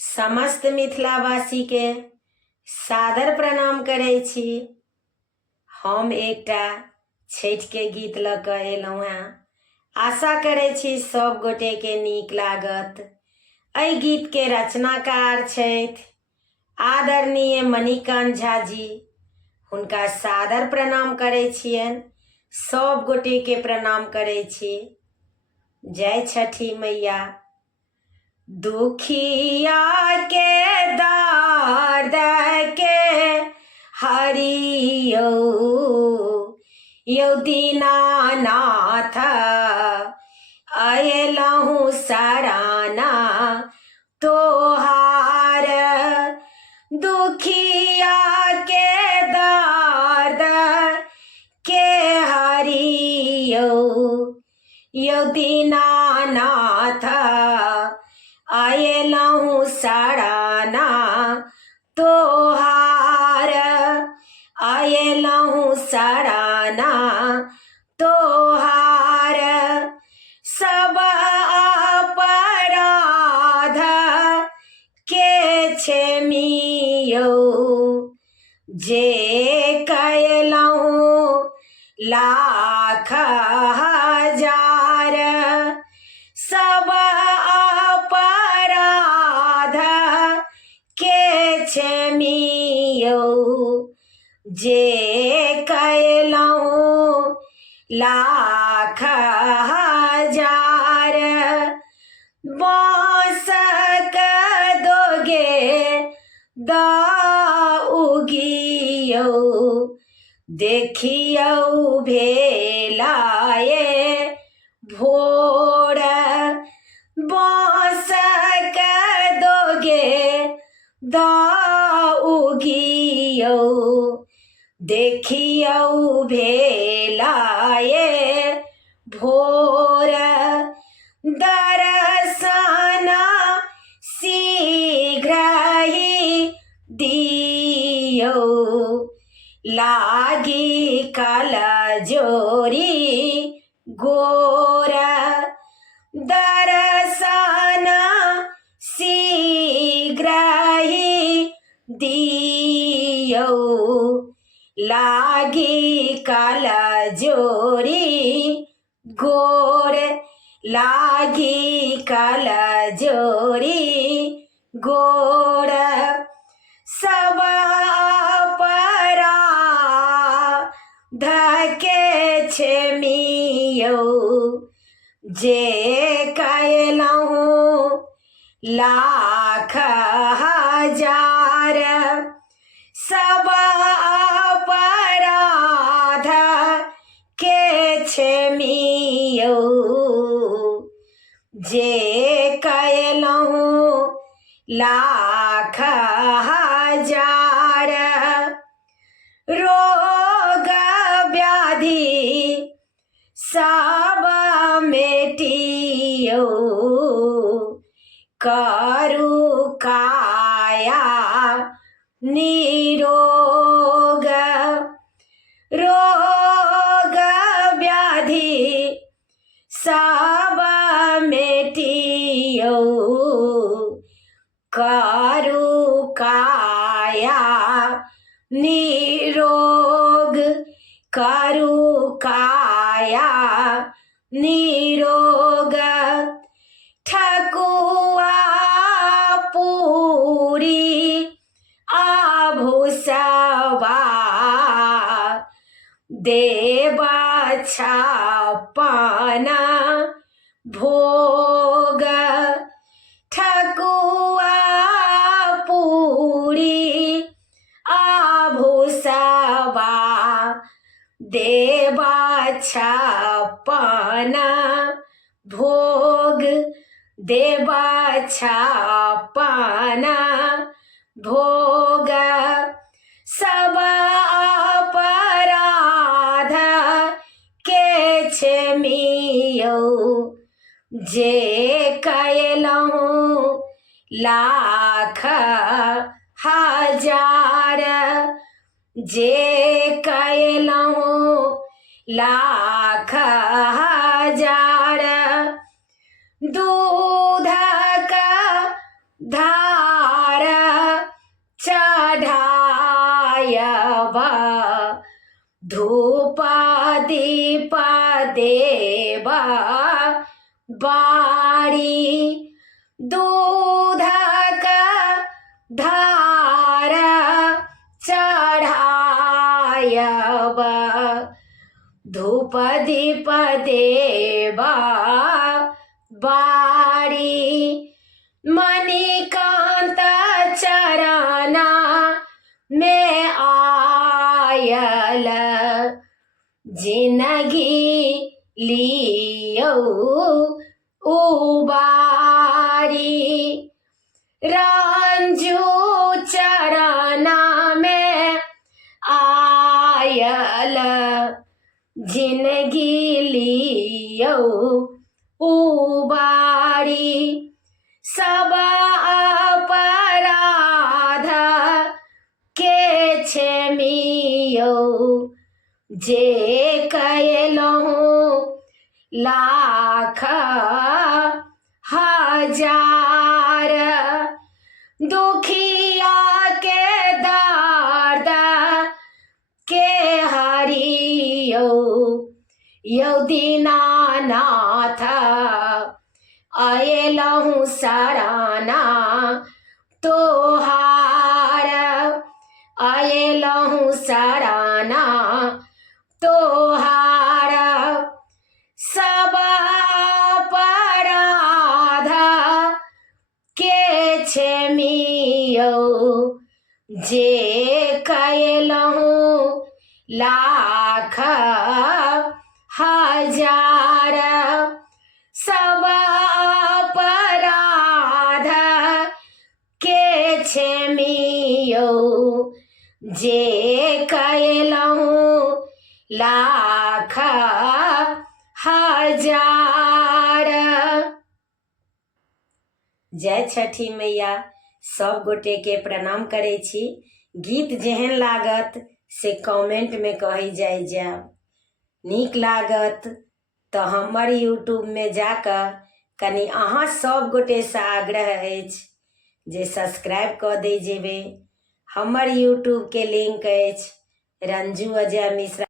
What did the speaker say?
समस्त मिथिलावासी के सादर प्रणाम करै छी। हम एकटा छठि के गीत लऽ कऽ एलहुँ हेँ। आशा करै छी सब गोटे के नीक लागत। एहि गीत के रचनाकार छथि आदरणीय मणिकांत झा जी। हुनका सादर प्रणाम करै छियनि। सब गोटे के प्रणाम करै छी। जय छठी मैया। दुखिया के दर्द के हरियौ यौ दीनानाथ अयलहुँ सराना तोहार। दुखिया के दर्द के हरियौ यौ दीनानाथ अयलहुँ सराना तोहार। अयलहुँ सराना तोहार। सब अपराध के क्षमियौ जे कयलहुँ लाख हजार। सब अपराध के क्षमियौ जे कयलहुँ लाख हजार। बाँसक दोगे उगियौ देखियौ भेलाए भोर। बाँसक दोगे उगियौ देखियौ भेलाए भोर। दर्शन शीघ्र ही दियौ लागी कल जोरी गोर। दर्शन शीघ्र ही दियौ लागी कल जोरी गोर। लागी कल जोरी गोर। सब अपराध के क्षमियौ जे कयलहुँ लाख हजार। सब अपराध के क्षमियौ जे कयलहुँ लाख हजार। रोग व्याधि सब मेटियौ करू काया निरोग। रोग व्याधि सब मेटियौ करू काया निरोग। करू काया निरोग। ठकुआ पूरी आभूषवा देव छप्पन भोग। ठकुआ पूरी आभूषवा देव छप्पन भोग। देव छप्पन भोग। सब अपराध के क्षमियौ जे कयलहुँ लाख हजार। जे कयलहुँ लाख हजार। दूध का धार दीप देव बारी दूध का धार चढ़ायब धूप दीप देवा बारी मणिकांत चरणा में आयल जिंदगी लियो उबारी रंजू चरणा में आयल जिंदगी लियो उबारी सब अपराध के क्षमियो जे कयलहुँ लाख हजार दुखिया के दर्द के हरियो यौ दीनानाथ अयलहुँ शरणा तोहार अयलहुँ शरणा तोहार सब अपराध के क्षमियो जे कयलहुँ लाख हजार सब अपराध के क्षमियो जे कयलहुँ लाख हजार। जय छठी मैया। सब गोटे के प्रणाम करे छी। गीत जेहन लागत से कमेंट में कही जाय जाओ। नीक लागत तो हमर यूट्यूब में जाकर कनी अहाँ सब गोटे से आग्रह अछि जे सब्सक्राइब कर दे जेबे। हमर यूट्यूब के लिंक अछि रंजू अजय मिश्रा।